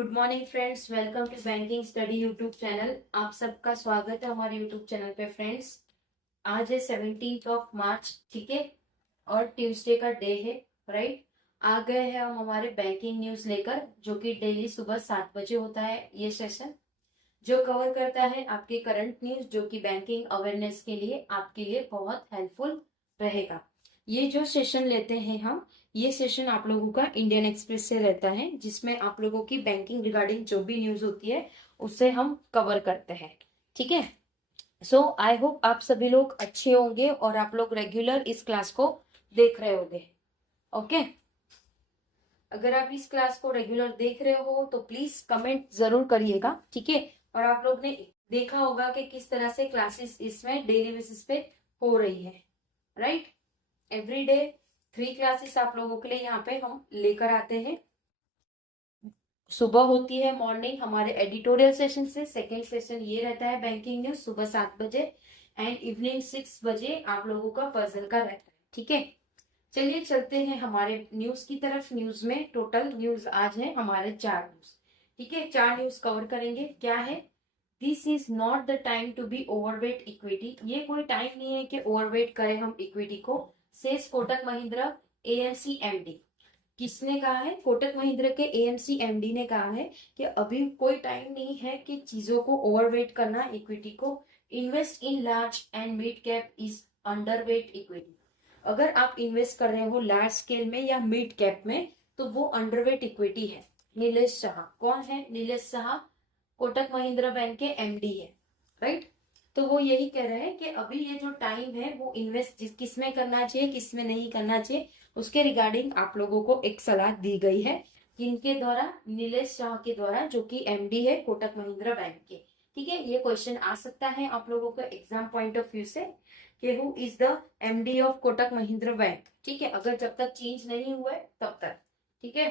Good morning friends, welcome to banking study YouTube channel. आप सबका स्वागत है हमारे यूट्यूब चैनल पे। फ्रेंड्स, आज है 17th ऑफ मार्च, ठीक है, और ट्यूसडे का डे है, राइट। आ गए हैं हम हमारे बैंकिंग न्यूज लेकर, जो कि डेली सुबह 7 बजे होता है ये सेशन, जो कवर करता है आपके करंट न्यूज, जो कि बैंकिंग अवेयरनेस के लिए आपके लिए बहुत हेल्पफुल रहेगा। ये जो सेशन लेते हैं हम, ये सेशन आप लोगों का इंडियन एक्सप्रेस से रहता है, जिसमें आप लोगों की बैंकिंग रिगार्डिंग जो भी न्यूज होती है उससे हम कवर करते हैं, ठीक है। सो आई होप आप सभी लोग अच्छे होंगे और आप लोग रेगुलर इस क्लास को देख रहे होंगे। ओके, अगर आप इस क्लास को रेगुलर देख रहे हो तो प्लीज कमेंट जरूर करिएगा, ठीक है। और आप लोग ने देखा होगा कि किस तरह से क्लासेस इसमें डेली बेसिस पे हो रही है, राइट। एवरी डे 3 क्लासेस आप लोगों के लिए यहाँ पे हम लेकर आते हैं। सुबह होती है मॉर्निंग हमारे एडिटोरियल सेशन से, सेकेंड सेशन ये रहता है बैंकिंग न्यूज सुबह 7 बजे, एंड इवनिंग 6 बजे आप लोगों का पजल का रहता है, ठीक है। चलिए चलते हैं हमारे न्यूज की तरफ। न्यूज में टोटल न्यूज आज है हमारे 4 न्यूज, ठीक है। 4 न्यूज कवर करेंगे। क्या है? This is not the time to be overweight equity. ये कोई टाइम नहीं है कि ओवरवेट करें हम इक्विटी को, says Kotak Mahindra AMC MD. किसने कहा है? कोटक महिंद्रा के एएमसी एमडी ने कहा है कि अभी कोई टाइम नहीं है कि चीजों को ओवरवेट करना, इक्विटी को। Invest in large and mid cap is underweight equity. अगर आप इन्वेस्ट कर रहे हो लार्ज स्केल में या मिड कैप में, तो वो अंडरवेट इक्विटी है। नीलेश शाह कौन है? नीलेश शाह कोटक महिंद्रा बैंक के एमडी है, राइट। तो वो यही कह रहे हैं कि अभी ये जो टाइम है वो इन्वेस्ट किस में करना चाहिए, किस में नहीं करना चाहिए, उसके रिगार्डिंग आप लोगों को एक सलाह दी गई है। किनके द्वारा? नीलेश शाह के द्वारा, जो कि एमडी है कोटक महिंद्रा बैंक के, ठीक है। ये क्वेश्चन आ सकता है आप लोगों का एग्जाम पॉइंट ऑफ व्यू से कि who is the MD of Kotak Mahindra bank, ठीक है। अगर जब तक चेंज नहीं हुआ है तब तक, ठीक है,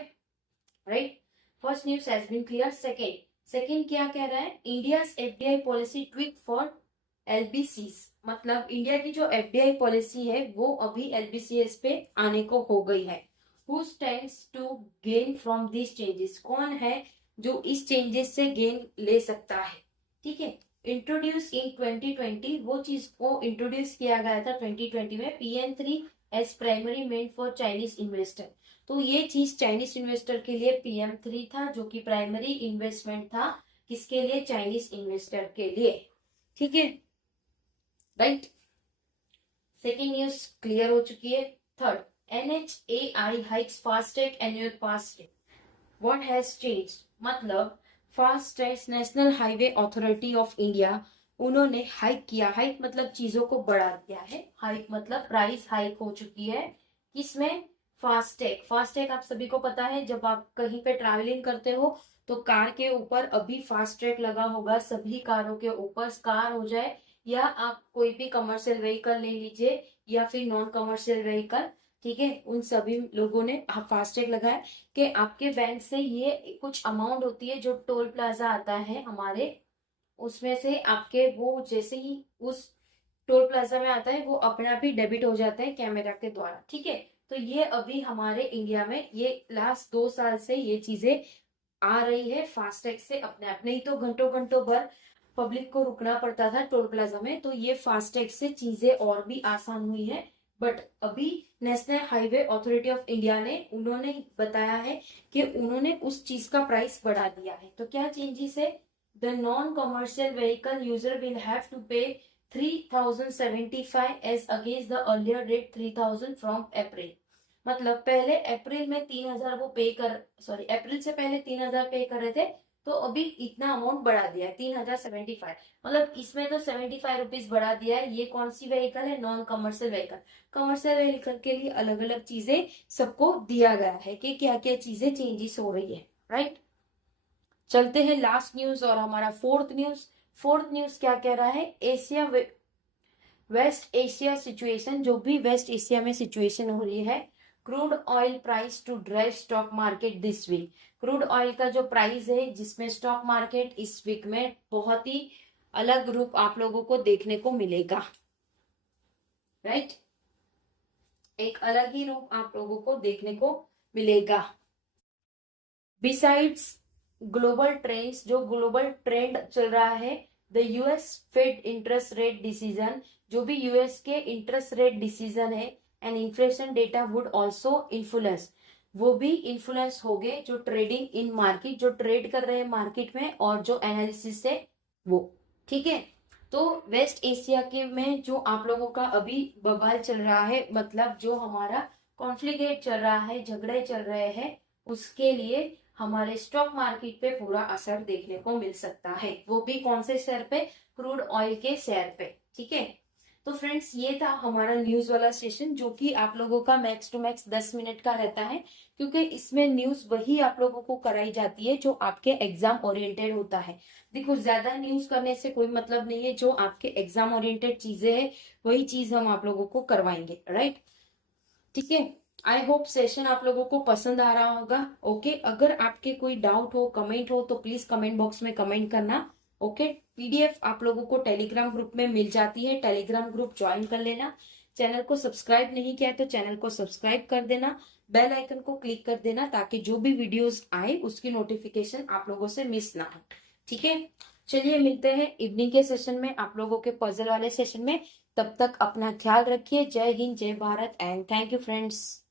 right. First news has been clear. Second क्या कह रहा है? India FDI policy tweak for LBCs. मतलब इंडिया की जो एफडीआई पॉलिसी है वो अभी एलबीसीएस पे आने को हो गई है। Who stands to gain from this changes? कौन है जो इस चेंजेस से गेन ले सकता है, ठीक है। इंट्रोड्यूस इन 2020, वो चीज को इंट्रोड्यूस किया गया था 2020 में, PN3 as primary meant for Chinese investor. तो ये चीज चाइनीज इन्वेस्टर के लिए PM3 था, जो कि प्राइमरी इन्वेस्टमेंट था। किसके लिए? चाइनीज इन्वेस्टर के लिए, ठीक है, राइट। सेकेंड न्यूज क्लियर हो चुकी है। Third, NHAI hikes FASTag annual pass rate. What has changed? मतलब FASTag national highway authority of India, उन्होंने हाइक किया। हाइक मतलब चीजों को बढ़ा दिया है। हाइक मतलब प्राइस हाइक हो चुकी है। किसमें? फास्टैग। फास्टैग आप सभी को पता है, जब आप कहीं पे ट्रैवलिंग करते हो तो कार के ऊपर अभी फास्टैग लगा होगा, सभी कारों के ऊपर। कार हो जाए या आप कोई भी कमर्शियल व्हीकल ले लीजिए या फिर नॉन कमर्शियल व्हीकल, ठीक है, उन सभी लोगों ने फास्टैग लगाया कि आपके बैंक से ये कुछ अमाउंट होती है जो टोल प्लाजा आता है हमारे, उसमें से आपके वो जैसे ही उस टोल प्लाजा में आता है वो अपने आप ही डेबिट हो जाता है कैमरा के द्वारा, ठीक है। तो ये अभी हमारे इंडिया में ये लास्ट 2 साल से ये चीजें आ रही है फास्टैग से अपने आप। नहीं तो घंटों घंटों भर पब्लिक को रुकना पड़ता था टोल प्लाजा में, तो ये फास्टैग से चीजें और भी आसान हुई है। बट अभी national highway authority of India ने उन्होंने बताया है कि उन्होंने उस चीज का प्राइस बढ़ा दिया है। तो क्या चेंजेस है? The non commercial vehicle user will have to pay 3075 as against the earlier rate 3000 from April. मतलब पहले अप्रैल में 3000 वो पे कर, सॉरी अप्रैल से पहले 3000 पे कर रहे थे, तो अभी इतना अमाउंट बढ़ा दिया है 3075। मतलब इसमें तो 75 रुपीज बढ़ा दिया है। ये कौन सी व्हीकल है? Non commercial vehicle. Commercial vehicle के लिए अलग अलग चीजें सबको दिया गया है कि क्या क्या चीजें चेंजेस हो रही है, राइट। चलते हैं लास्ट न्यूज और हमारा फोर्थ न्यूज। फोर्थ न्यूज क्या कह रहा है? एशिया वेस्ट एशिया सिचुएशन, जो भी वेस्ट एशिया में सिचुएशन हो रही है। Crude oil price to drive stock market this week. Crude oil का जो प्राइस है जिसमें स्टॉक मार्केट इस वीक में बहुत ही अलग रूप आप लोगों को देखने को मिलेगा, राइट। एक अलग ही रूप आप लोगों को देखने को मिलेगा। बिसाइड्स ग्लोबल ट्रेंड्स, जो ग्लोबल ट्रेंड चल रहा है, the US Fed interest rate decision, जो भी यूएस के इंटरेस्ट रेट डिसीजन है, and inflation data would also influence, वो भी इन्फ्लुएंस हो गए जो ट्रेडिंग इन मार्केट, जो ट्रेड कर रहे हैं मार्केट में, और जो एनालिसिस है वो। ठीक है, तो वेस्ट एशिया के में जो आप लोगों का अभी बवाल चल रहा है, मतलब जो हमारा कॉन्फ्लिक्ट चल रहा है, झगड़े चल रहे हैं, उसके लिए हमारे स्टॉक मार्केट पे पूरा असर देखने को मिल सकता है। वो भी कौन से शेयर पे? क्रूड ऑयल के शेयर पे। ठीक है, तो फ्रेंड्स ये था हमारा न्यूज वाला सेशन, जो कि आप लोगों का मैक्स टू मैक्स 10 मिनट का रहता है, क्योंकि इसमें न्यूज वही आप लोगों को कराई जाती है जो आपके एग्जाम ओरिएंटेड होता है। देखो, ज्यादा न्यूज करने से कोई मतलब नहीं है, जो आपके एग्जाम ओरिएंटेड चीजें हैं वही चीज हम आप लोगों को करवाएंगे, राइट। ठीक है, आई होप सेशन आप लोगों को पसंद आ रहा होगा। ओके, अगर आपके कोई डाउट हो, कमेंट हो, तो प्लीज कमेंट बॉक्स में कमेंट करना। ओके, पीडीएफ आप लोगों को टेलीग्राम ग्रुप में मिल जाती है, टेलीग्राम ग्रुप ज्वाइन कर लेना। चैनल को सब्सक्राइब नहीं किया तो चैनल को सब्सक्राइब कर देना, बेल आइकन को क्लिक कर देना, ताकि जो भी वीडियोस आए उसकी नोटिफिकेशन आप लोगों से मिस ना हो। ठीक है, चलिए मिलते हैं इवनिंग के सेशन में, आप लोगों के पजल वाले सेशन में। तब तक अपना ख्याल रखिए। जय हिंद, जय Bharat, and thank you friends.